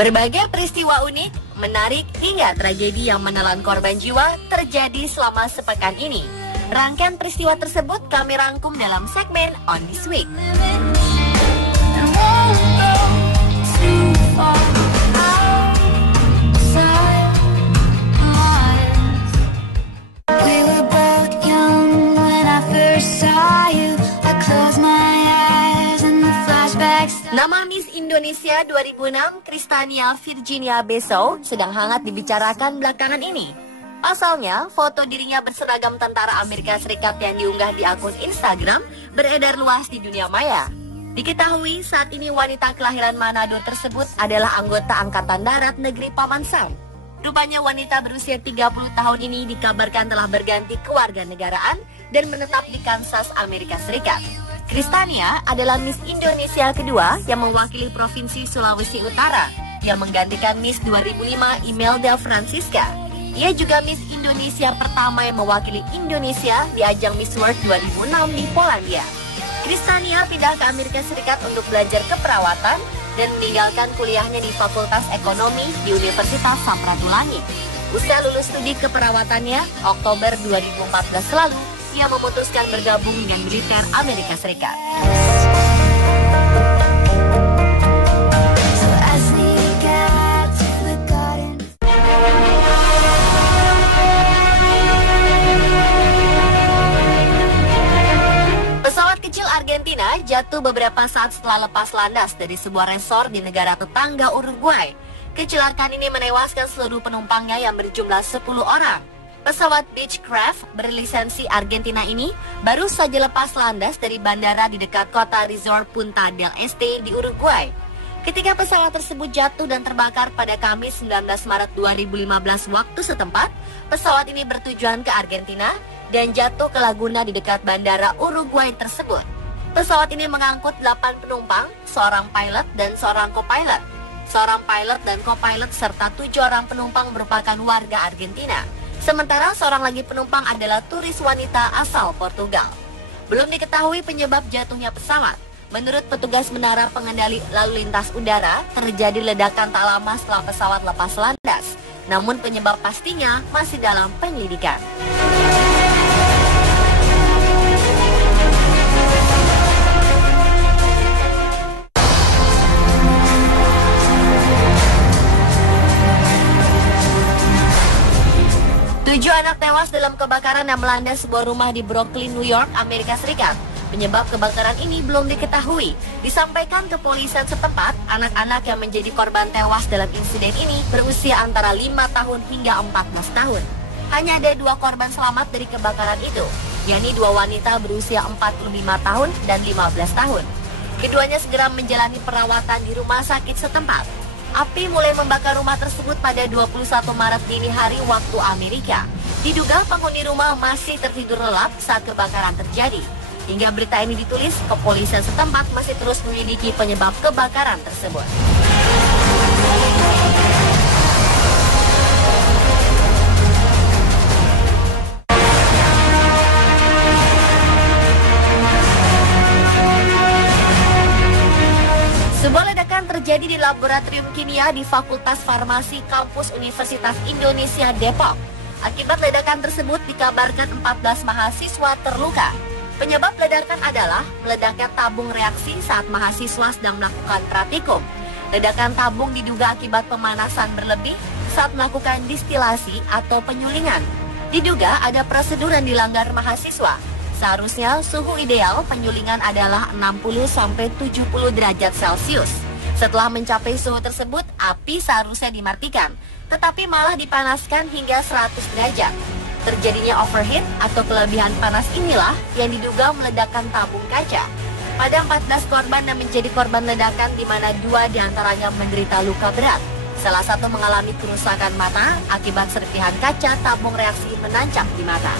Berbagai peristiwa unik, menarik, hingga tragedi yang menelan korban jiwa terjadi selama sepekan ini. Rangkaian peristiwa tersebut kami rangkum dalam segmen On This Week. Nama Miss Indonesia 2006, Kristania Virginia Besow, sedang hangat dibicarakan belakangan ini. Pasalnya, foto dirinya berseragam tentara Amerika Serikat yang diunggah di akun Instagram beredar luas di dunia maya. Diketahui saat ini wanita kelahiran Manado tersebut adalah anggota Angkatan Darat Negeri Paman Sam. Rupanya wanita berusia 30 tahun ini dikabarkan telah berganti kewarganegaraan dan menetap di Kansas, Amerika Serikat. Kristania adalah Miss Indonesia kedua yang mewakili Provinsi Sulawesi Utara yang menggantikan Miss 2005 Imelda Francisca. Ia juga Miss Indonesia pertama yang mewakili Indonesia di ajang Miss World 2006 di Polandia. Kristania pindah ke Amerika Serikat untuk belajar keperawatan dan meninggalkan kuliahnya di Fakultas Ekonomi di Universitas Samratulangi. Usai lulus studi keperawatannya, Oktober 2014 lalu, ia memutuskan bergabung dengan militer Amerika Serikat. Pesawat kecil Argentina jatuh beberapa saat setelah lepas landas dari sebuah resor di negara tetangga Uruguay. Kecelakaan ini menewaskan seluruh penumpangnya yang berjumlah 10 orang. Pesawat Beechcraft berlisensi Argentina ini baru saja lepas landas dari bandara di dekat kota resort Punta del Este di Uruguay. Ketika pesawat tersebut jatuh dan terbakar pada Kamis 19 Maret 2015 waktu setempat, pesawat ini bertujuan ke Argentina dan jatuh ke Laguna di dekat bandara Uruguay tersebut. Pesawat ini mengangkut 8 penumpang, seorang pilot dan seorang co-pilot. Seorang pilot dan co-pilot serta 7 orang penumpang merupakan warga Argentina. Sementara seorang lagi penumpang adalah turis wanita asal Portugal. Belum diketahui penyebab jatuhnya pesawat. Menurut petugas menara pengendali lalu lintas udara, terjadi ledakan tak lama setelah pesawat lepas landas. Namun penyebab pastinya masih dalam penyelidikan. Tujuh anak tewas dalam kebakaran yang melanda sebuah rumah di Brooklyn, New York, Amerika Serikat. Penyebab kebakaran ini belum diketahui. Disampaikan kepolisian setempat, anak-anak yang menjadi korban tewas dalam insiden ini berusia antara 5 tahun hingga 14 tahun. Hanya ada 2 korban selamat dari kebakaran itu, yakni 2 wanita berusia 45 tahun dan 15 tahun. Keduanya segera menjalani perawatan di rumah sakit setempat. Api mulai membakar rumah tersebut pada 21 Maret dini hari waktu Amerika. Diduga penghuni rumah masih tertidur lelap saat kebakaran terjadi. Hingga berita ini ditulis, kepolisian setempat masih terus menyelidiki penyebab kebakaran tersebut. Sebuah ledakan terjadi di laboratorium kimia di Fakultas Farmasi Kampus Universitas Indonesia Depok. Akibat ledakan tersebut dikabarkan 14 mahasiswa terluka. Penyebab ledakan adalah meledaknya tabung reaksi saat mahasiswa sedang melakukan praktikum. Ledakan tabung diduga akibat pemanasan berlebih saat melakukan distilasi atau penyulingan. Diduga ada prosedur yang dilanggar mahasiswa. Seharusnya suhu ideal penyulingan adalah 60-70 derajat Celcius. Setelah mencapai suhu tersebut, api seharusnya dimatikan, tetapi malah dipanaskan hingga 100 derajat. Terjadinya overheat atau kelebihan panas inilah yang diduga meledakkan tabung kaca. Pada 14 korban yang menjadi korban ledakan, di mana 2 diantaranya menderita luka berat. Salah satu mengalami kerusakan mata akibat serpihan kaca tabung reaksi menancap di mata.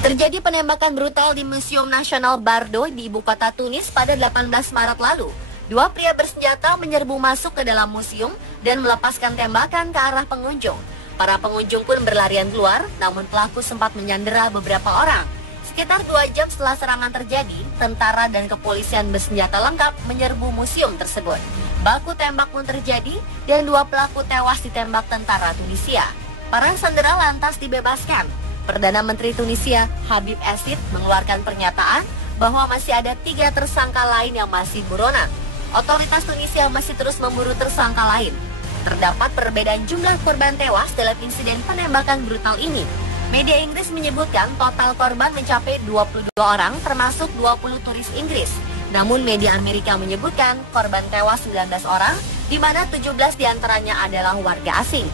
Terjadi penembakan brutal di Museum Nasional Bardo di ibu kota Tunis pada 18 Maret lalu. Dua pria bersenjata menyerbu masuk ke dalam museum dan melepaskan tembakan ke arah pengunjung. Para pengunjung pun berlarian keluar, namun pelaku sempat menyandera beberapa orang. Sekitar 2 jam setelah serangan terjadi, tentara dan kepolisian bersenjata lengkap menyerbu museum tersebut. Baku tembak pun terjadi dan 2 pelaku tewas ditembak tentara Tunisia. Para sandera lantas dibebaskan. Perdana Menteri Tunisia, Habib Essid, mengeluarkan pernyataan bahwa masih ada 3 tersangka lain yang masih buronan. Otoritas Tunisia masih terus memburu tersangka lain. Terdapat perbedaan jumlah korban tewas dalam insiden penembakan brutal ini. Media Inggris menyebutkan total korban mencapai 22 orang termasuk 20 turis Inggris. Namun media Amerika menyebutkan korban tewas 19 orang, di mana 17 diantaranya adalah warga asing.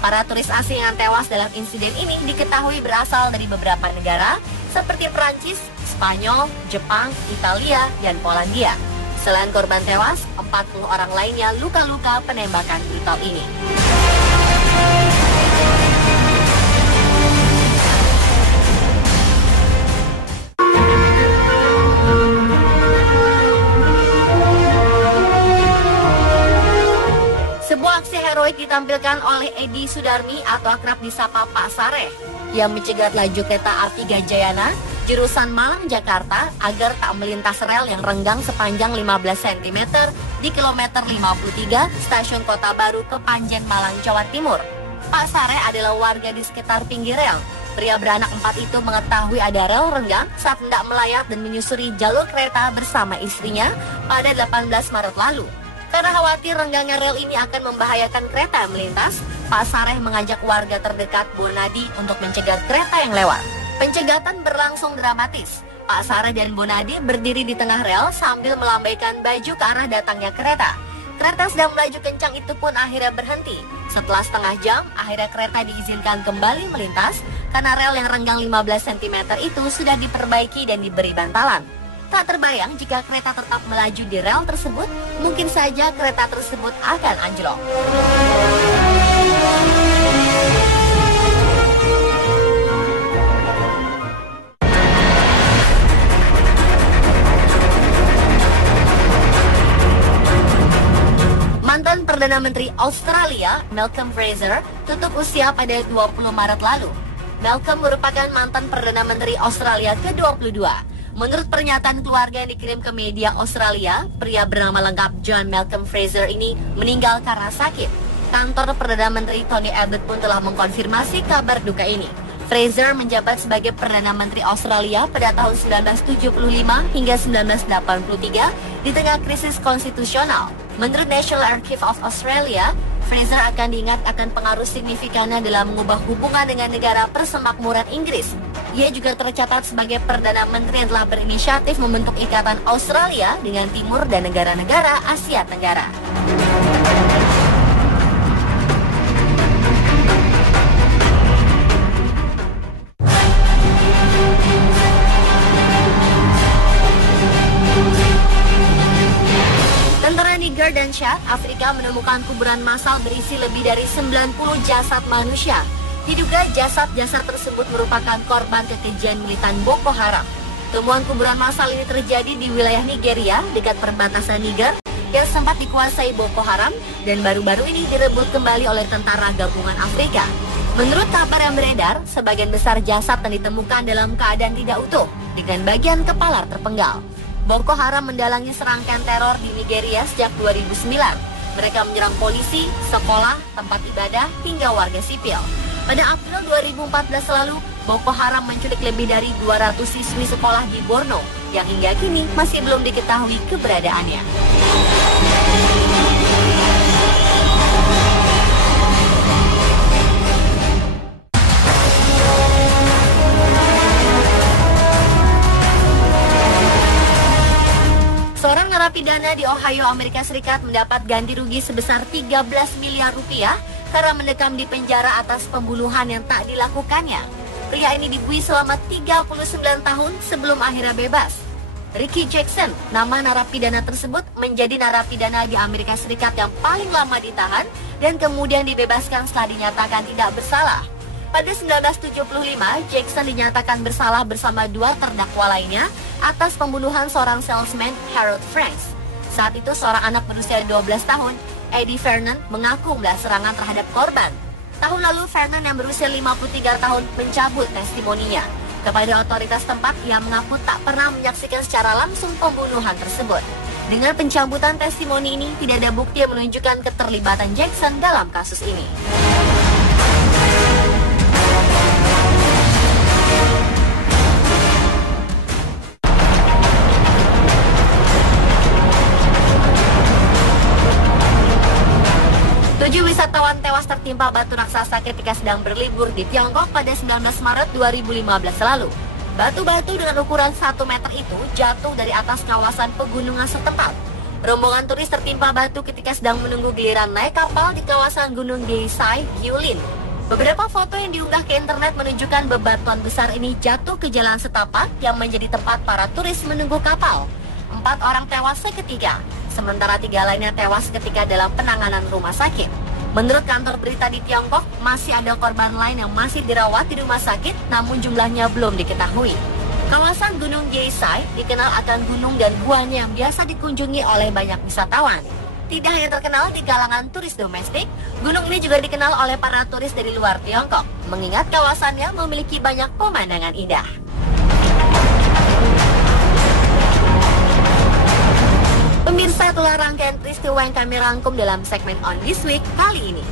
Para turis asing yang tewas dalam insiden ini diketahui berasal dari beberapa negara seperti Perancis, Spanyol, Jepang, Italia, dan Polandia. Selain korban tewas, 40 orang lainnya luka-luka penembakan brutal ini. Sebuah aksi heroik ditampilkan oleh Edi Sudarmi atau akrab disapa Pak Sareh yang mencegat laju kereta api Gajayana jurusan Malang Jakarta agar tak melintas rel yang renggang sepanjang 15 cm di kilometer 53 stasiun Kota Baru Kepanjen Malang, Jawa Timur. Pak Sareh adalah warga di sekitar pinggir rel. Pria beranak 4 itu mengetahui ada rel renggang saat hendak melayat dan menyusuri jalur kereta bersama istrinya pada 18 Maret lalu. Karena khawatir renggangnya rel ini akan membahayakan kereta yang melintas, Pak Sareh mengajak warga terdekat Bonadi untuk mencegat kereta yang lewat. Pencegatan berlangsung dramatis. Pak Sareh dan Bonadi berdiri di tengah rel sambil melambaikan baju ke arah datangnya kereta. Kereta sedang melaju kencang itu pun akhirnya berhenti. Setelah setengah jam, akhirnya kereta diizinkan kembali melintas karena rel yang renggang 15 cm itu sudah diperbaiki dan diberi bantalan. Tak terbayang jika kereta tetap melaju di rel tersebut, mungkin saja kereta tersebut akan anjlok. Mantan Perdana Menteri Australia, Malcolm Fraser, tutup usia pada 20 Maret lalu. Malcolm merupakan mantan Perdana Menteri Australia ke-22. Menurut pernyataan keluarga yang dikirim ke media Australia, pria bernama lengkap John Malcolm Fraser ini meninggal karena sakit. Kantor Perdana Menteri Tony Abbott pun telah mengkonfirmasi kabar duka ini. Fraser menjabat sebagai Perdana Menteri Australia pada tahun 1975 hingga 1983 di tengah krisis konstitusional. Menurut National Archive of Australia, Fraser akan diingat akan pengaruh signifikannya dalam mengubah hubungan dengan negara persemakmuran Inggris. Ia juga tercatat sebagai Perdana Menteri yang telah berinisiatif membentuk Ikatan Australia dengan Timur dan negara-negara Asia Tenggara. Tentara Niger dan Chad, Afrika menemukan kuburan massal berisi lebih dari 90 jasad manusia. Diduga jasad-jasad tersebut merupakan korban kekejian militan Boko Haram. Temuan kuburan massal ini terjadi di wilayah Nigeria dekat perbatasan Niger yang sempat dikuasai Boko Haram dan baru-baru ini direbut kembali oleh tentara gabungan Afrika. Menurut kabar yang beredar, sebagian besar jasad yang ditemukan dalam keadaan tidak utuh dengan bagian kepala terpenggal. Boko Haram mendalangi serangkaian teror di Nigeria sejak 2009. Mereka menyerang polisi, sekolah, tempat ibadah, hingga warga sipil. Pada April 2014 lalu, Boko Haram menculik lebih dari 200 siswi sekolah di Borno yang hingga kini masih belum diketahui keberadaannya. Seorang narapidana di Ohio, Amerika Serikat mendapat ganti rugi sebesar 13 miliar rupiah karena mendekam di penjara atas pembunuhan yang tak dilakukannya. Pria ini dibuai selama 39 tahun sebelum akhirnya bebas. Ricky Jackson, nama narapidana tersebut, menjadi narapidana di Amerika Serikat yang paling lama ditahan dan kemudian dibebaskan setelah dinyatakan tidak bersalah. Pada 1975, Jackson dinyatakan bersalah bersama 2 terdakwa lainnya atas pembunuhan seorang salesman, Harold Franks. Saat itu seorang anak berusia 12 tahun, Eddie Vernon, mengaku melihat serangan terhadap korban. Tahun lalu, Vernon yang berusia 53 tahun mencabut testimoninya. Kepada otoritas tempat, ia mengaku tak pernah menyaksikan secara langsung pembunuhan tersebut. Dengan pencabutan testimoni ini, tidak ada bukti yang menunjukkan keterlibatan Jackson dalam kasus ini. Tujuh wisatawan tewas tertimpa batu raksasa ketika sedang berlibur di Tiongkok pada 19 Maret 2015 lalu. Batu-batu dengan ukuran 1 meter itu jatuh dari atas kawasan pegunungan setempat. Rombongan turis tertimpa batu ketika sedang menunggu giliran naik kapal di kawasan Gunung Geisai, Yulin. Beberapa foto yang diunggah ke internet menunjukkan bebatuan besar ini jatuh ke jalan setapak yang menjadi tempat para turis menunggu kapal. 4 orang tewas seketika, sementara 3 lainnya tewas ketika dalam penanganan rumah sakit. Menurut kantor berita di Tiongkok, masih ada korban lain yang masih dirawat di rumah sakit, namun jumlahnya belum diketahui. Kawasan Gunung Geisai dikenal akan gunung dan guanya yang biasa dikunjungi oleh banyak wisatawan. Tidak hanya terkenal di kalangan turis domestik, gunung ini juga dikenal oleh para turis dari luar Tiongkok, mengingat kawasannya memiliki banyak pemandangan indah. Pemirsa, itulah rangkaian peristiwa yang kami rangkum dalam segmen On This Week kali ini.